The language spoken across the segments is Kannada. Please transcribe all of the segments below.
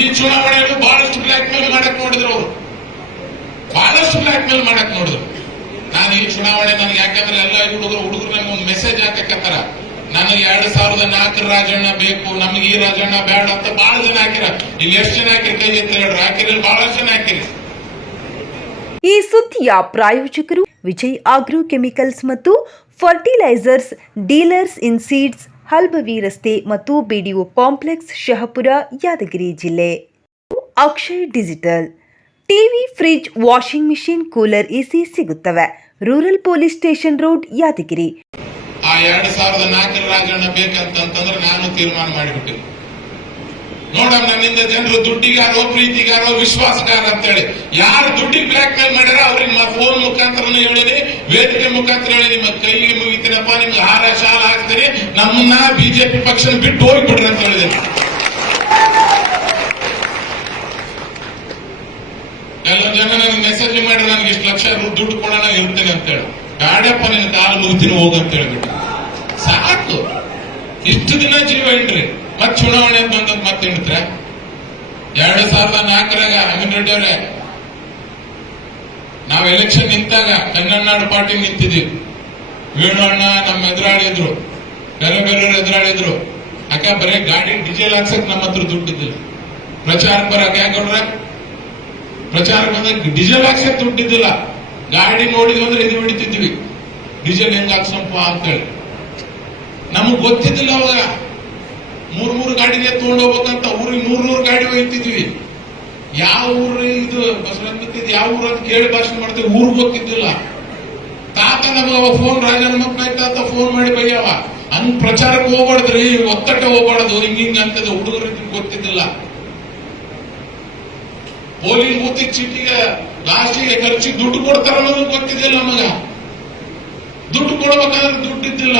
ಈ ಚುನಾವಣೆಯಲ್ಲಿ ಬಹಳಷ್ಟು ಬ್ಲಾಕ್ ಮೇಲ್ ಮಾಡಕ್ ನೋಡಿದ್ರು ಬಹಳಷ್ಟು ಬ್ಲಾಕ್ ಮೇಲ್ ಮಾಡಕ್ ನೋಡಿದ್ರು. ನಾನು ಈ ಚುನಾವಣೆ ನನಗೆ ಯಾಕಂದ್ರೆ ಎಲ್ಲ ಹುಡುಗರು ಹುಡುಗರು ನಮ್ಗೆ ಒಂದು ಮೆಸೇಜ್ ಹಾಕಕ್ಕತ್ತಾರ ನನಗೆ ಎರಡ್ ಸಾವಿರದ ನಾಲ್ಕರ ರಾಜಣ್ಣ ಬೇಕು, ನಮಗೆ ಈ ರಾಜಣ್ಣ ಬೇಡ ಅಂತ ಬಹಳ ಜನ ಹಾಕಿರ. ಇಲ್ಲಿ ಎಷ್ಟು ಜನ ಹಾಕಿರಿ? ಕೈ ಎತ್ತ ಹೇಳ್ರಿ. ಹಾಕಿರಿ, ಬಹಳಷ್ಟು ಜನ ಹಾಕಿರಿ. ಈ ಸುದ್ದಿಯ ಪ್ರಾಯೋಜಕರು ವಿಜಯ್ ಆಗ್ರೋ ಕೆಮಿಕಲ್ಸ್ ಮತ್ತು ಫರ್ಟಿಲೈಸರ್ಸ್ ಡೀಲರ್ಸ್ ಇನ್ ಸೀಡ್ಸ್ ಹಲ್ಬವಿ ರಸ್ತೆ ಮತ್ತು ಬಿಡಿಒ ಕಾಂಪ್ಲೆಕ್ಸ್ ಶಹಪುರ, ಯಾದಗಿರಿ ಜಿಲ್ಲೆ. Akshay digital. TV fridge washing machine, cooler, AC ಸಿಗುತ್ತವೆ. Rural police station road, Yadgir. ಆ ಸಾವಿರದ ನಾಲ್ಕರ ರಾಜಣ್ಣ ಬೇಕಂತಂದ್ರೆ ನಾನು ತೀರ್ಮಾನ ಮಾಡಿಬಿಟ್ಟೆ ನೋಡಮ್ಮ, ನನ್ನಿಂದ ಜನರು ದುಡ್ಡಿಗಾರೋ, ಪ್ರೀತಿಗಾರೋ, ವಿಶ್ವಾಸಗಾರ ಅಂತೇಳಿ. ಯಾರು ದುಡ್ಡಿಗೆ ಬ್ಲಾಕ್ ಮೇಲ್ ಮಾಡ್ಯಾರ ಅವ್ರಿಗೆ ಫೋನ್ ಮುಖಾಂತರ ಹೇಳಿನಿ ವೇದಿಕೆ ಮುಖಾಂತರ ಹೇಳಿ ನಿಮ್ಮ ಕೈಗೆ ಮುಗಿತೀನಪ್ಪ, ನಿಮ್ಗೆ ಹಾರ, ಶಾಲ ಹಾಕ್ತೀನಿ ನಮ್ಮನ್ನ ಬಿಜೆಪಿ ಪಕ್ಷ ಬಿಟ್ಟು ಹೋಗ್ಬಿಡ್ರಿ ಅಂತ ಹೇಳಿದೆ. ಕೆಲವು ಜನ ನನಗೆ ಮೆಸೇಜ್ ಮಾಡಿ ನನಗೆ ಇಷ್ಟು ಲಕ್ಷ ದುಡ್ಡು ಕೊಡೋಣ, ಇರ್ತೇನೆ ಅಂತೇಳಿ. ಗಾಡಪ್ಪ ನಿನ್ನ ಕಾಲು ಮುಗಿತೀನಿ ಹೋಗಂತ ಹೇಳ್ಬಿಟ್ಟು ಸಾಕು. ಇಷ್ಟು ದಿನ ಜೀವ ಇಡ್ರಿ ಮತ್ ಚುನಾವಣೆ ಬಂದದ್ ಮತ್ತೆ ಹೇಳ್ತಾರೆ. ಎರಡು ಸಾವಿರದ ನಾಲ್ಕರಾಗ ಅಮೀನ್ ರೆಡ್ಡಿ ಅವರೇ, ನಾವು ಎಲೆಕ್ಷನ್ ನಿಂತಾಗ ಕನ್ನಡನಾಡು ಪಾರ್ಟಿ ನಿಂತಿದ್ದೀವಿ ವೇಣು ಅಣ್ಣ ನಮ್ಮ ಎದುರಾಳಿದ್ರು ಬೇರೆ ಬೇರೆಯವ್ರು ಎದುರಾಳಿದ್ರು. ಅಕ್ಕ ಬರೀ ಗಾಡಿ ಡೀಸೆಲ್ ಹಾಕ್ಸಕ್ ನಮ್ಮ ಹತ್ರ ದುಡ್ಡಿದ್ದಿಲ್ಲ ಪ್ರಚಾರಕ್ಕೆ ಬರಕ್ ಯಾಕೊಡ್ರ ಪ್ರಚಾರ ಬಂದಾಗ ಡೀಸೆಲ್ ಹಾಕ್ಸಕ್ ದುಡ್ಡಿದ್ದಿಲ್ಲ ಗಾಡಿ ನೋಡಿದ್ವಿ ಅಂದ್ರೆ ಇದು ಹಿಡಿತಿದ್ವಿ. ಡೀಸೆಲ್ ಹೆಂಗ್ ಹಾಕ್ಸಪ್ಪ ಅಂತೇಳಿ. ನಮಗ್ ಗೊತ್ತಿದ್ದಿಲ್ಲ ಅವಾಗ. ಮೂರ್ ಮೂರು ಗಾಡಿನೇ ತಗೊಂಡು ಹೋಗ್ಬೇಕಂತ ಊರಿಗೆ ನೂರ್ ನೂರ್ ಗಾಡಿ ಒಯ್ತಿದ್ವಿ ಯಾವ ಊರು ಇದು ಬಸವನಂದಿದ್ದು ಯಾವ ಊರು ಅಂತ ಕೇಳಿ ಭಾಷಣ ಮಾಡ್ತೀವಿ. ಊರಿಗೆ ಗೊತ್ತಿದ್ದಿಲ್ಲ ತಾತ ನಮಗ ಫೋನ್ ರಾಜನ ಮಕ್ಕಳ ಅಂತ ಫೋನ್ ಮಾಡಿ ಬೈಯವ. ಹಂಗ್ ಪ್ರಚಾರಕ್ಕೆ ಹೋಗ್ಬಾರ್ದ್ರಿ ಒತ್ತಟ್ಟೆ ಹೋಗ್ಬಾರ್ದು, ಹಿಂಗ್ ಹಿಂಗ್ ಅಂತದ ಹುಡುಗರಿಗೆ ಗೊತ್ತಿದ್ದಿಲ್ಲ. ಪೋಲಿಂಗ್ ಬೂತಿಗೆ ಚೀಟಿಗೆ ಲಾಸ್ಟಿಗೆ ಖರ್ಚಿಗೆ ದುಡ್ಡು ಕೊಡ್ತಾರ ಗೊತ್ತಿದ್ದಿಲ್ಲ ನಮಗ. ದುಡ್ಡು ಕೊಡ್ಬೇಕಾದ್ರೆ ದುಡ್ಡು ಇದ್ದಿಲ್ಲ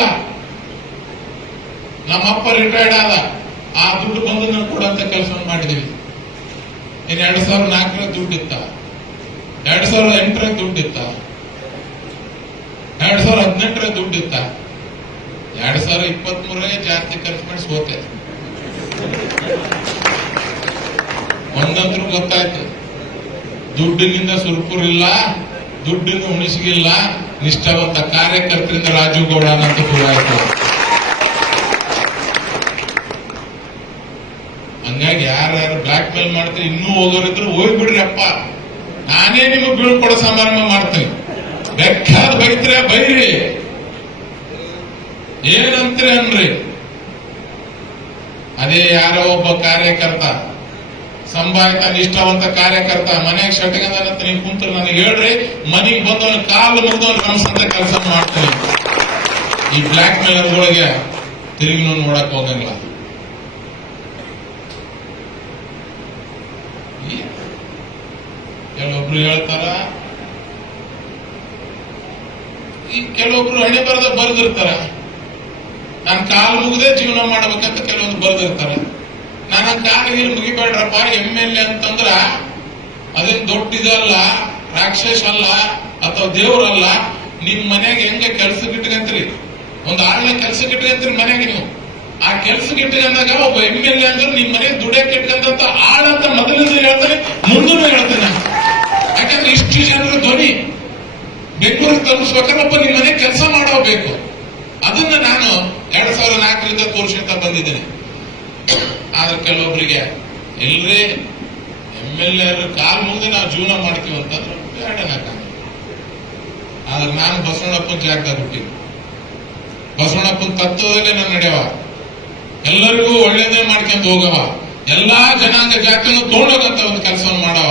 ನಮ್ಮಪ್ಪ ರಿಟೈರ್ಡ್ ಆದ. ಆ ದುಡ್ಡು ಬಂದು ನಾವು ಕೊಡಂತ ಕೆಲಸ ಮಾಡಿದೀವಿ. ಇನ್ ಎರಡ್ ಸಾವಿರದ ನಾಲ್ಕರ ದುಡ್ಡು ಇತ್ತ. ಎರಡ್ ಸಾವಿರದ ಎಂಟರ ದುಡ್ಡು ಇತ್ತ. ಎರಡ್ ಸಾವಿರದ ಹದಿನೆಂಟರ ದುಡ್ಡು ಇತ್ತ. ಎರಡ್ ಸಾವಿರದ ಇಪ್ಪತ್ತ್ ಮೂರನೇ ಜಾಸ್ತಿ ಖರ್ಚು ಮಾಡಿ ಸೋತೆ. ಒಂದಂದ್ರೂ ಗೊತ್ತಾಯ್ತು. ದುಡ್ಡಿನಿಂದ ಸುರ್ಪುರಿಲ್ಲ, ದುಡ್ಡಿನ ಉಣಿಸಿಗಿಲ್ಲ, ನಿಷ್ಠಾವಂತ ಕಾರ್ಯಕರ್ತರಿಂದ ರಾಜೀವ್ ಗೌಡ ಅಂತ ಕೂಡ ಹಂಗಾಗಿ ಯಾರ್ಯಾರು ಬ್ಲಾಕ್ ಮೇಲ್ ಮಾಡ್ತೀರಿ, ಇನ್ನೂ ಹೋಗೋರಿದ್ರು ಹೋಗ್ಬಿಡ್ರಿ ಅಪ್ಪ ನಾನೇ ನಿಮಗೆ ಬೀಳ್ಕೊಡೋ ಸಮಾರಂಭ ಮಾಡ್ತೀನಿ. ಬೇಕಾದ ಬೈತ್ರೆ ಬೈರಿ. ಏನಂತ್ರಿ ಅನ್ರಿ? ಅದೇ ಯಾರೋ ಒಬ್ಬ ಕಾರ್ಯಕರ್ತ ಸಂಭಾವಿತ ನಿಷ್ಠಾವಂತ ಕಾರ್ಯಕರ್ತ, ಮನೆಗೆ ಶಟಗಂತ ನೀವು ಕುಂತರು ನನಗೆ ಹೇಳ್ರಿ, ಮನೆಗೆ ಬಂದವನು ಕಾಲು ಮುರಿದವನು ಕನ್ಸಂತ ಕೆಲಸ ಮಾಡ್ತೀನಿ. ಈ ಬ್ಲಾಕ್ ಮೇಲರ್ಗಳಿಗೆ ತಿರುಗಿ ನೋಡಕ್ ಹೋಗಂಗಿಲ್ಲ ಈ- ಕೆಲವೊಬ್ರು ಹೇಳ್ತಾರ? ಈ ಕೆಲವೊಬ್ರು ಹಣೆ ಬರದ ಬರೆದಿರ್ತಾರ. ನಾನು ಕಾಲು ಮುಗದೆ ಜೀವನ ಮಾಡ್ಬೇಕಂತ ಕೆಲವೊಂದು ಬರೆದಿರ್ತಾರೆ. ನಾನು ಕಾಲಿಗೆ ಮುಗಿಬೇಡ್ರಪ್ಪ, ಎಂ ಎಲ್ ಎ ಅಂತಂದ್ರ ಅದೇನ್ ದೊಡ್ಡದಲ್ಲ ರಾಕ್ಷಸ ಅಲ್ಲ, ಅಥವಾ ದೇವರಲ್ಲ ನಿಮ್ ಮನೆಗೆ ಹೆಂಗ ಕೆಲ್ಸ ಇಟ್ಕಂತ್ರಿ? ಒಂದು ಆಳ್ನ ಕೆಲ್ಸ ಇಟ್ಕಂತ್ರಿ ಮನೆಗೆ ನೀವು. ಆ ಕೆಲ್ಸಕ್ಕೆ ಇಟ್ಕೊಂಡಾಗ ಒಬ್ಬ ಎಂ ಎಲ್ ಎ ಅಂದ್ರೆ ನಿಮ್ ಮನೆಗೆ ದುಡಿಯಕ್ಕೆ ಇಟ್ಕೊಂಡಂತ ಆಳಂತ ಮೊದಲಿಂದ ಹೇಳ್ತಾರೆ ಮುಂದೂ ಹೇಳ್ತೇನೆ ನಿಮ್ಮ ಮನೆ ಕೆಲಸ ಮಾಡಬೇಕು ಅದನ್ನ ನಾನು ಎರಡ್ ಸಾವಿರದ ನಾಲ್ಕರಿಂದ ತೋರಿಸ್ತಾ ಬಂದಿದ್ದೇನೆ. ಆದ್ರೆ ಕೆಲವೊಬ್ಬರಿಗೆ ಎಲ್ರೇ ಎಂ ಎಲ್ ಎ ಕಾಲ್ ಮುಂದೆ ನಾವು ಜೀವನ ಮಾಡ್ತೀವಿ ಅಂತಂದ್ರೆ ಬೇಡ ಆದ್ರೆ ನಾನು ಬಸವಣ್ಣಪ್ಪನ ಜಾಗದಾಗ ಹುಟ್ಟಿ ಬಸವಣ್ಣಪ್ಪನ ತತ್ವದಲ್ಲೇ ನಾನು ನಡೆಯವ. ಎಲ್ಲರಿಗೂ ಒಳ್ಳೇದೇ ಮಾಡ್ಕೊಂಡು ಹೋಗವ. ಎಲ್ಲಾ ಜನಾಂಗ ಜಾತಿಯನ್ನು ತೋಡೋಗಂತ ಒಂದು ಕೆಲಸವನ್ನು ಮಾಡವ.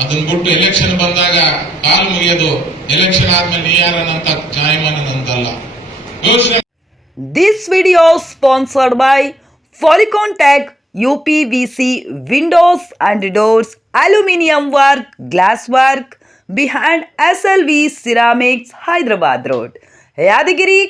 ಅದನ್ನ ಬಿಟ್ಟು ಎಲೆಕ್ಷನ್ ಬಂದಾಗ ಕಾಲ್ ಮುಗಿಯೋದು ಎಲೆಕ್ಷನ್ ಆದ್ಮೇಲೆ ನೀ ಯಾರನ್ನಂತ ಜಾಯಮಾನ ನಂದಲ್ಲ ಯೋಚನೆ This video sponsored by Polycon Tech UPVC Windows and Doors Aluminium Work Glass Work behind SLV Ceramics Hyderabad Road Yadagiri